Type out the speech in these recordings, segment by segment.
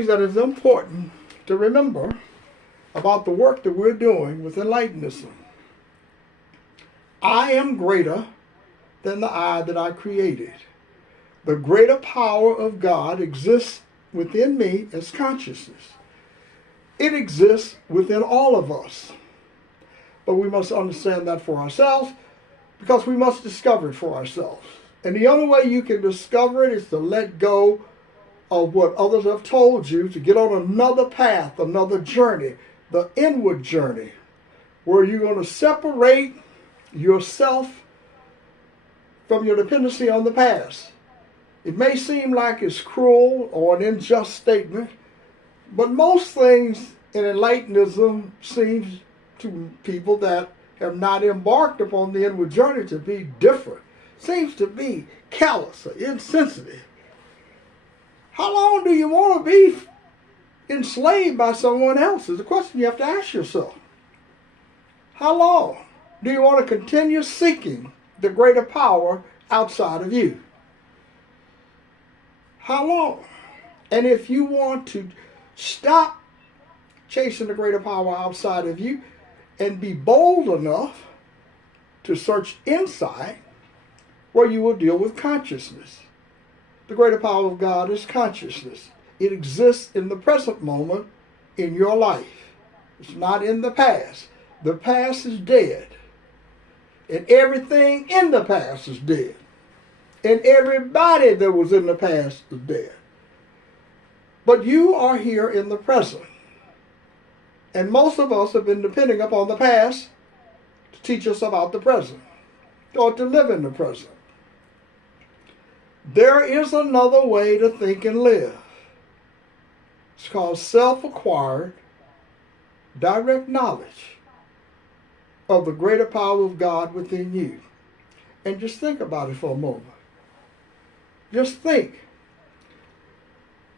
things that is important to remember about the work that we're doing with Enlightenism. I am greater than the I that I created. The greater power of God exists within me as consciousness. It exists within all of us. But we must understand that for ourselves, because we must discover it for ourselves. And the only way you can discover it is to let go of what others have told you, to get on another path, another journey, the inward journey, where you're going to separate yourself from your dependency on the past. It may seem like it's cruel or an unjust statement, but most things in Enlightenism seems to people that have not embarked upon the inward journey to be different. Seems to be callous or insensitive. How long do you want to be enslaved by someone else is a question you have to ask yourself. How long do you want to continue seeking the greater power outside of you? How long? And if you want to stop chasing the greater power outside of you and be bold enough to search inside, where you will deal with consciousness. The greater power of God is consciousness. It exists in the present moment in your life. It's not in the past. The past is dead. And everything in the past is dead. And everybody that was in the past is dead. But you are here in the present. And most of us have been depending upon the past to teach us about the present, or to live in the present. There is another way to think and live. It's called self-acquired, direct knowledge of the greater power of God within you. And just think about it for a moment. Just think.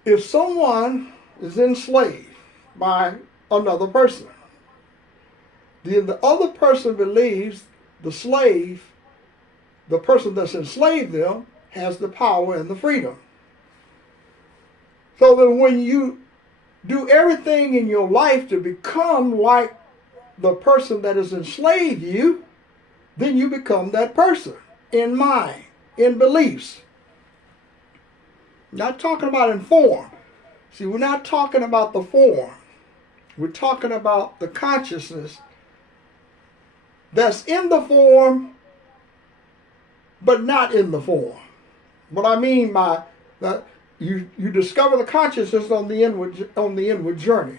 If someone is enslaved by another person, then the other person believes the slave, the person that's enslaved them, has the power and the freedom. So that when you do everything in your life to become like the person that has enslaved you, then you become that person in mind, in beliefs. Not talking about in form. See, we're not talking about the form. We're talking about the consciousness that's in the form, but not in the form. What I mean by that, you discover the consciousness on the inward journey,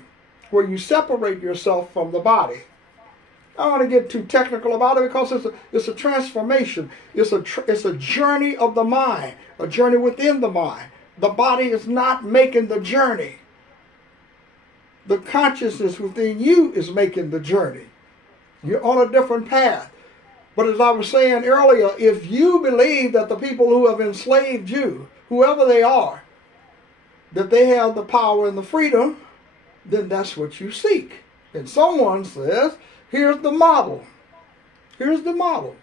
where you separate yourself from the body. I don't want to get too technical about it because it's a transformation. It's a journey of the mind, a journey within the mind. The body is not making the journey. The consciousness within you is making the journey. You're on a different path. But as I was saying earlier, if you believe that the people who have enslaved you, whoever they are, that they have the power and the freedom, then that's what you seek. And someone says, here's the model. Here's the model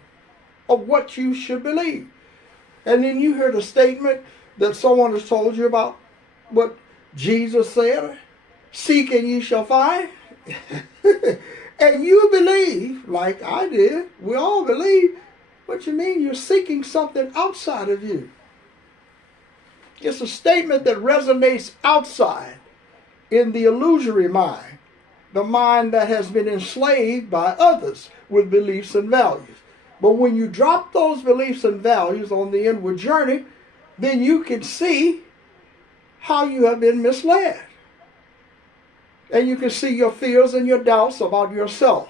of what you should believe. And then you hear the statement that someone has told you about what Jesus said, seek and ye shall find. And you believe, like I did, we all believe, what you mean you're seeking something outside of you. It's a statement that resonates outside in the illusory mind, the mind that has been enslaved by others with beliefs and values. But when you drop those beliefs and values on the inward journey, then you can see how you have been misled. And you can see your fears and your doubts about yourself.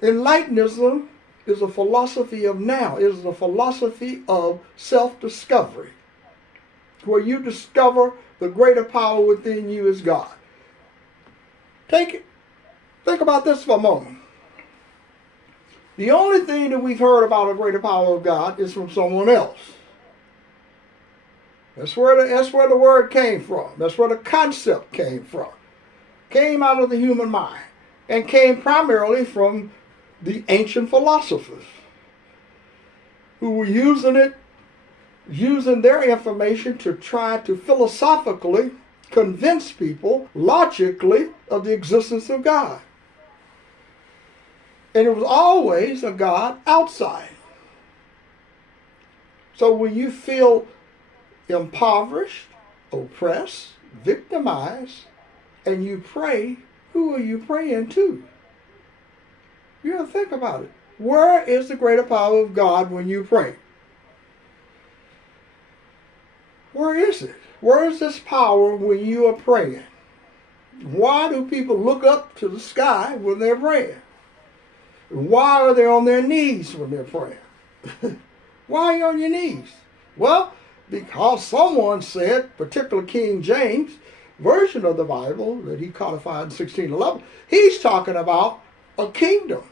Enlightenism is a philosophy of now. It is a philosophy of self-discovery, where you discover the greater power within you is God. Think about this for a moment. The only thing that we've heard about a greater power of God is from someone else. That's where the word came from. That's where the concept came from. Came out of the human mind and came primarily from the ancient philosophers who were using their information to try to philosophically convince people logically of the existence of God. And it was always a God outside. So when you feel impoverished, oppressed, victimized, and you pray, who are you praying to? You have to think about it. Where is the greater power of God when you pray? Where is it? Where is this power when you are praying? Why do people look up to the sky when they're praying? Why are they on their knees when they're praying? Why are you on your knees? Well, because someone said, particularly King James version of the Bible that he codified in 1611, he's talking about a kingdom.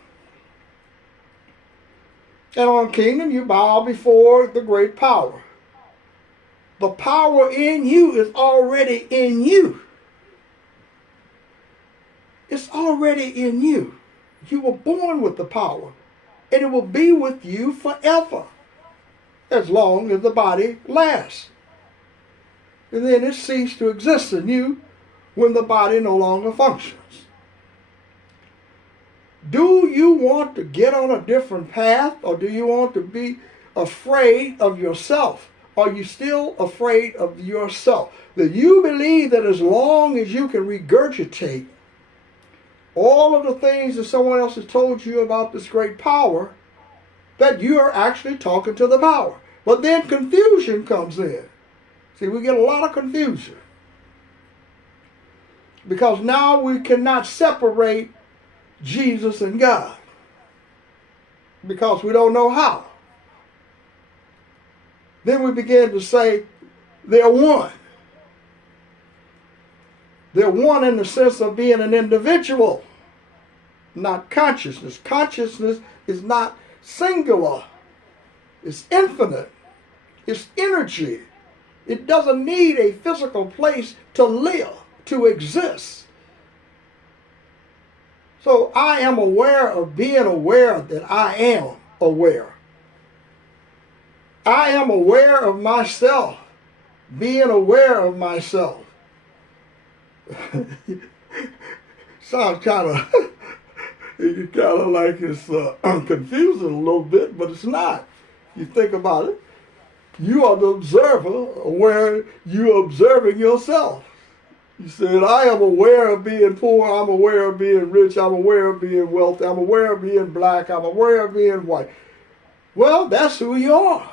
And on a kingdom, you bow before the great power. The power in you is already in you. It's already in you. You were born with the power, and it will be with you forever, as long as the body lasts. And then it ceases to exist in you when the body no longer functions. Do you want to get on a different path, or do you want to be afraid of yourself? Are you still afraid of yourself? That you believe that as long as you can regurgitate all of the things that someone else has told you about this great power, that you are actually talking to the power. But then confusion comes in. See, we get a lot of confusion. Because now we cannot separate Jesus and God. Because we don't know how. Then we begin to say they're one. They're one in the sense of being an individual, not consciousness. Consciousness is not singular. It's infinite. It's energy. It doesn't need a physical place to live, to exist. So I am aware of being aware that I am aware. I am aware of myself, being aware of myself. Sounds kind of like it's confusing a little bit, but it's not. You think about it. You are the observer, where you're observing yourself. You said, I am aware of being poor, I'm aware of being rich, I'm aware of being wealthy, I'm aware of being black, I'm aware of being white. Well, that's who you are.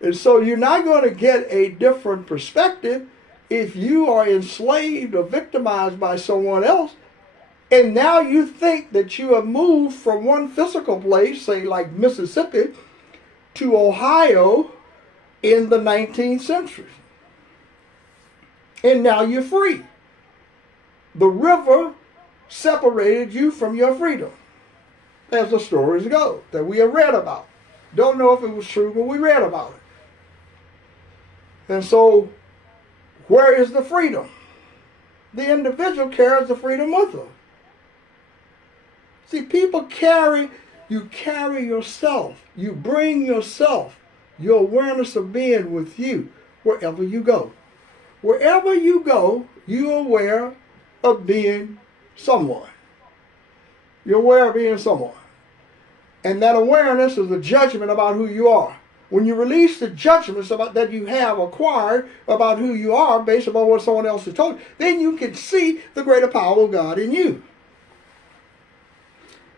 And so you're not going to get a different perspective if you are enslaved or victimized by someone else, and now you think that you have moved from one physical place, say like Mississippi, to Ohio in the 19th century. And now you're free. The river separated you from your freedom, as the stories go, that we have read about. Don't know if it was true, but we read about it. And so, where is the freedom? The individual carries the freedom with them. See, you carry yourself. You bring yourself, your awareness of being with you wherever you go. Wherever you go, you're aware of being someone. You're aware of being someone. And that awareness is a judgment about who you are. When you release the judgments about that you have acquired about who you are based upon what someone else has told you, then you can see the greater power of God in you.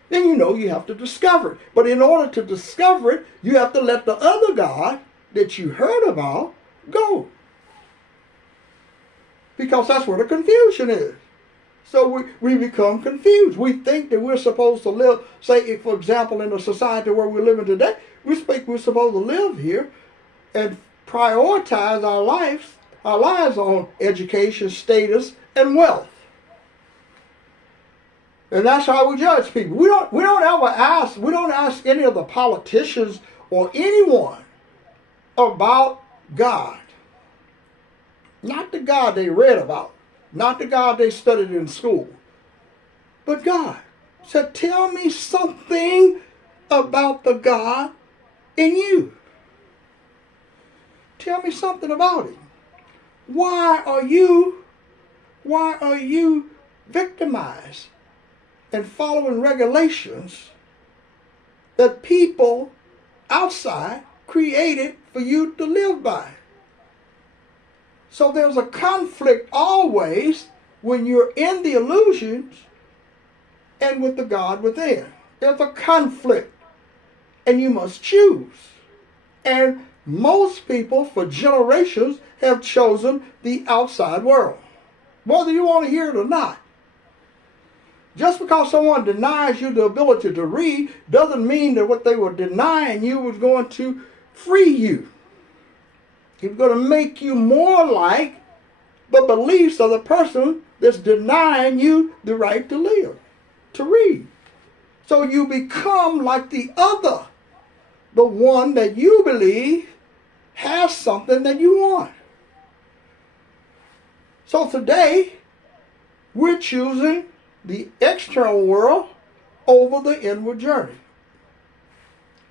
Then you know you have to discover it. But in order to discover it, you have to let the other God that you heard about go. Because that's where the confusion is. So we become confused. We think that we're supposed to live, say, for example, in the society where we're living today, we're supposed to live here and prioritize our lives on education, status, and wealth. And that's how we judge people. We don't ask any of the politicians or anyone about God. Not the God they read about. Not the God they studied in school. But God said, tell me something about the God in you. Tell me something about him. why are you victimized and following regulations that people outside created for you to live by? So there's a conflict always when you're in the illusions and with the God within. There's a conflict, and you must choose. And most people for generations have chosen the outside world, whether you want to hear it or not. Just because someone denies you the ability to read doesn't mean that what they were denying you was going to free you. It's going to make you more like the beliefs of the person that's denying you the right to live, to read. So you become like the other, the one that you believe has something that you want. So today, we're choosing the external world over the inward journey.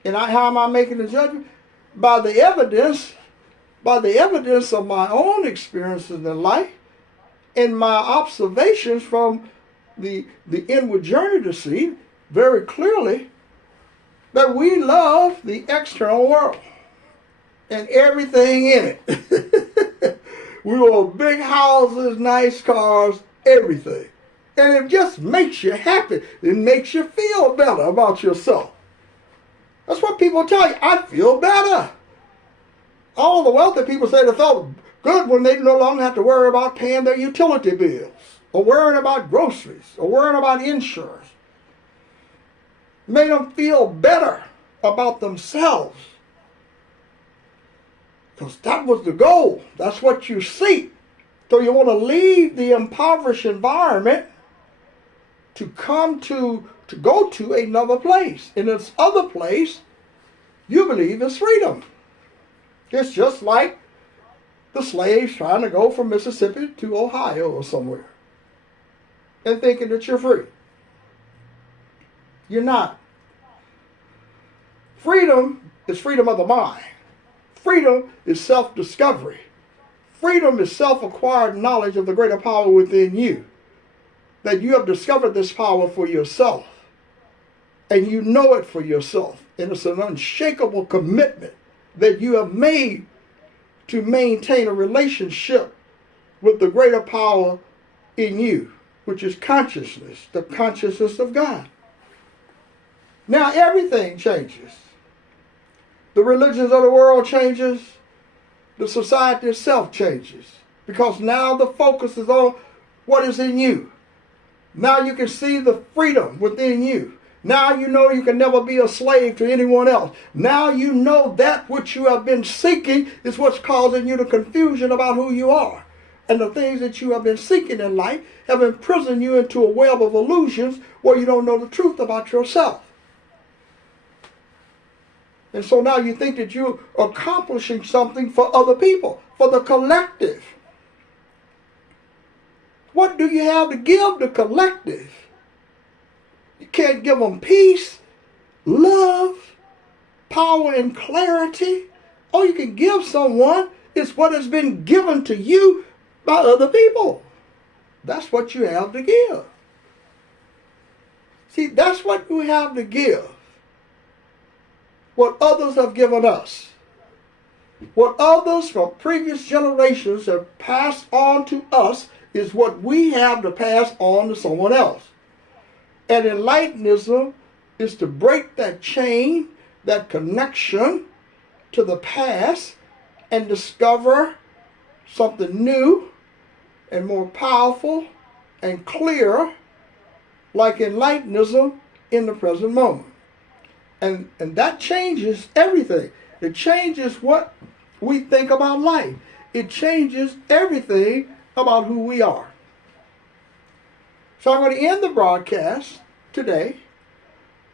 And how am I making the judgment? By the evidence of my own experiences in life and my observations from the inward journey to see very clearly that we love the external world and everything in it. We want big houses, nice cars, everything. And it just makes you happy. It makes you feel better about yourself. That's what people tell you. I feel better. All the wealthy people say they felt good when they no longer have to worry about paying their utility bills, or worrying about groceries, or worrying about insurance. It made them feel better about themselves. Because that was the goal. That's what you seek. So you want to leave the impoverished environment to go to another place. In this other place, you believe is freedom. It's just like the slaves trying to go from Mississippi to Ohio or somewhere and thinking that you're free. You're not. Freedom is freedom of the mind. Freedom is self-discovery. Freedom is self-acquired knowledge of the greater power within you. That you have discovered this power for yourself. And you know it for yourself. And it's an unshakable commitment that you have made to maintain a relationship with the greater power in you, which is consciousness, the consciousness of God. Now everything changes. The religions of the world changes. The society itself changes. Because now the focus is on what is in you. Now you can see the freedom within you. Now you know you can never be a slave to anyone else. Now you know that which you have been seeking is what's causing you the confusion about who you are. And the things that you have been seeking in life have imprisoned you into a web of illusions where you don't know the truth about yourself. And so now you think that you're accomplishing something for other people, for the collective. What do you have to give the collective? You can't give them peace, love, power, and clarity. All you can give someone is what has been given to you by other people. That's what you have to give. See, that's what you have to give. What others have given us. What others from previous generations have passed on to us is what we have to pass on to someone else. And Enlightenism is to break that chain, that connection to the past and discover something new and more powerful and clearer, like Enlightenism in the present moment. And that changes everything. It changes what we think about life. It changes everything about who we are. So I'm going to end the broadcast today.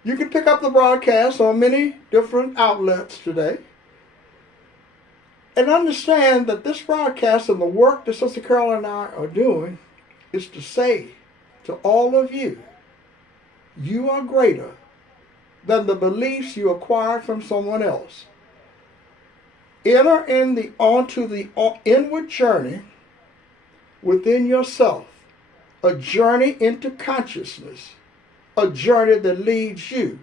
You can pick up the broadcast on many different outlets today. And understand that this broadcast and the work that Sister Carol and I are doing is to say to all of you, you are greater than the beliefs you acquired from someone else. Enter onto the inward journey within yourself, a journey into consciousness, a journey that leads you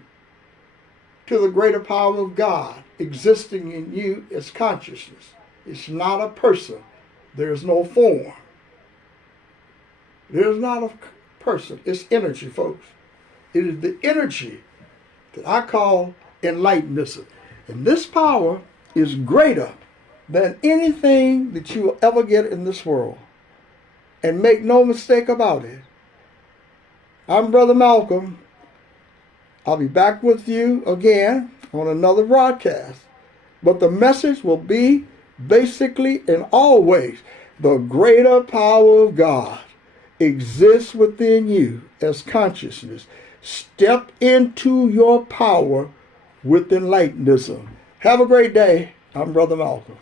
to the greater power of God existing in you as consciousness. It's not a person. There's no form. There's not a person. It's energy, folks. It is the energy that I call enlightenism. And this power is greater than anything that you will ever get in this world. And make no mistake about it. I'm Brother Malcolm. I'll be back with you again on another broadcast. But the message will be basically and always the greater power of God exists within you as consciousness. Step into your power with enlightenism. Have a great day. I'm Brother Malcolm.